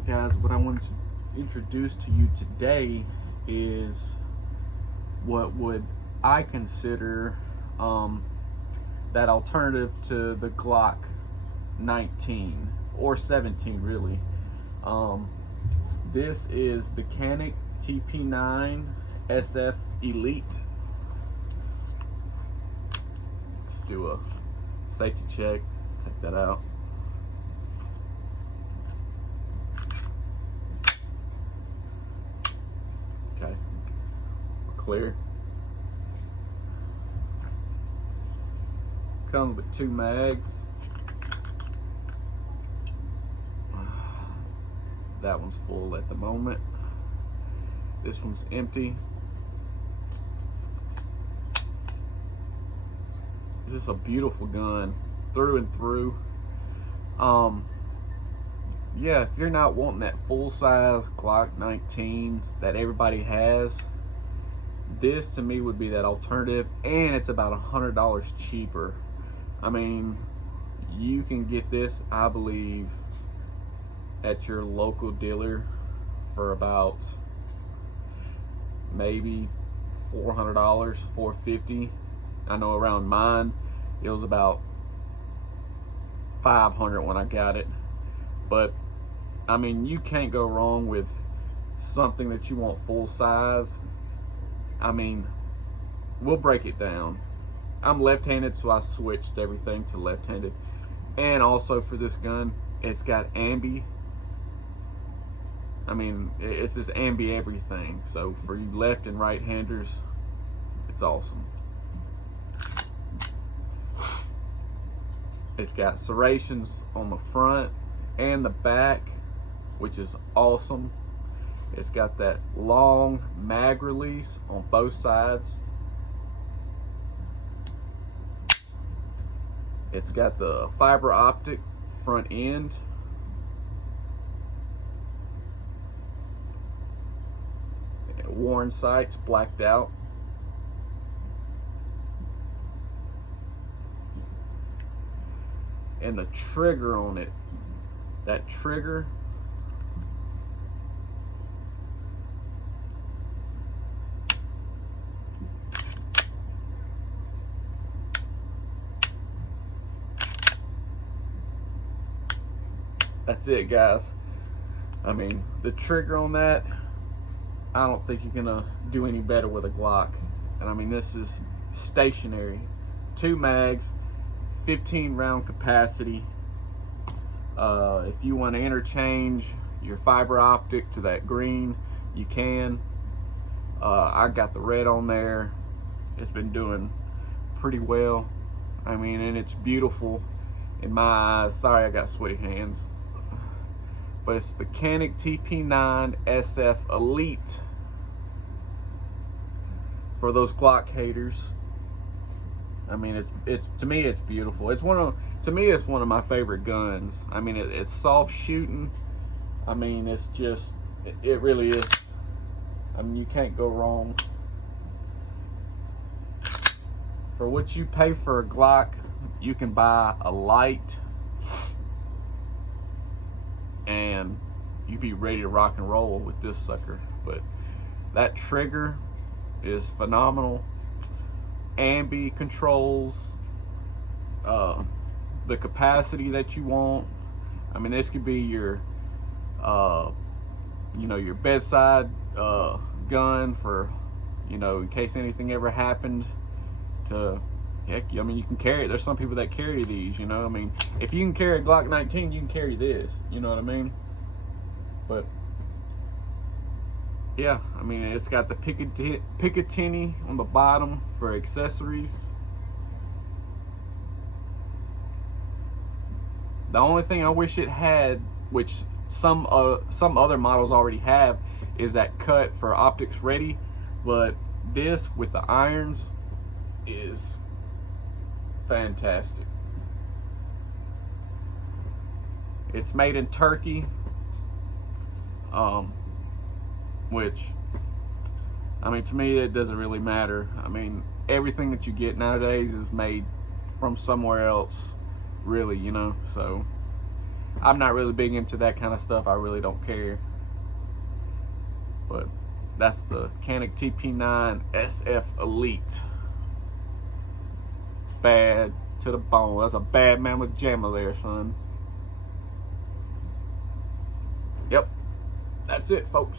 Alright guys, what I wanted to introduce to you today is what would I consider that alternative to the Glock 19 or 17 really. This is the Canik TP9SF Elite. Let's do a safety check, take that out. Okay, we're clear. Comes with 2 mags. That one's full at the moment. This one's empty. This is a beautiful gun through and through. Yeah, if you're not wanting that full-size Glock 19 that everybody has, this to me would be that alternative, and it's about $100 cheaper. I mean, you can get this, I believe, at your local dealer for about maybe $400, $450. I know around mine it was about $500 when I got it. But I mean, you can't go wrong with something that you want full size. I mean, we'll break it down. I'm left-handed, so I switched everything to left-handed. And also for this gun, it's got ambi. I mean, it's this ambi everything. So for you left and right handers, it's awesome. It's got serrations on the front and the back, which is awesome. It's got that long mag release on both sides. It's got the fiber optic front end. Warning sights blacked out. And the trigger on it, that trigger, that's it guys. I mean, the trigger on that, I don't think you're gonna do any better with a Glock. And I mean, this is stationary, 2 mags, 15 round capacity. If you want to interchange your fiber optic to that green, you can. I got the red on there. It's been doing pretty well. I mean, and it's beautiful in my eyes. Sorry, I got sweaty hands. But it's the Canik TP9SF Elite. For those Glock haters, I mean, it's to me it's beautiful. It's to me it's one of my favorite guns. I mean, it's soft shooting. I mean, it's just it really is. I mean, you can't go wrong. For what you pay for a Glock, you can buy a light and you be ready to rock and roll with this sucker. But that trigger is phenomenal. Ambi controls, the capacity that you want. I mean, this could be your you know, your bedside gun for, you know, in case anything ever happened to, heck, I mean, you can carry it. There's some people that carry these, you know. I mean, if you can carry a Glock 19, you can carry this, you know what I mean? But yeah, I mean, it's got the Picatinny on the bottom for accessories. The only thing I wish it had, which some other models already have, is that cut for optics ready. But this with the irons is fantastic. It's made in Turkey, which, I mean, to me it doesn't really matter. I mean, everything that you get nowadays is made from somewhere else, really, you know. So I'm not really big into that kind of stuff. I really don't care. But that's the Canik TP9SF Elite. Bad to the bone. That's a bad mamma jamma there, son. Yep. That's it, folks.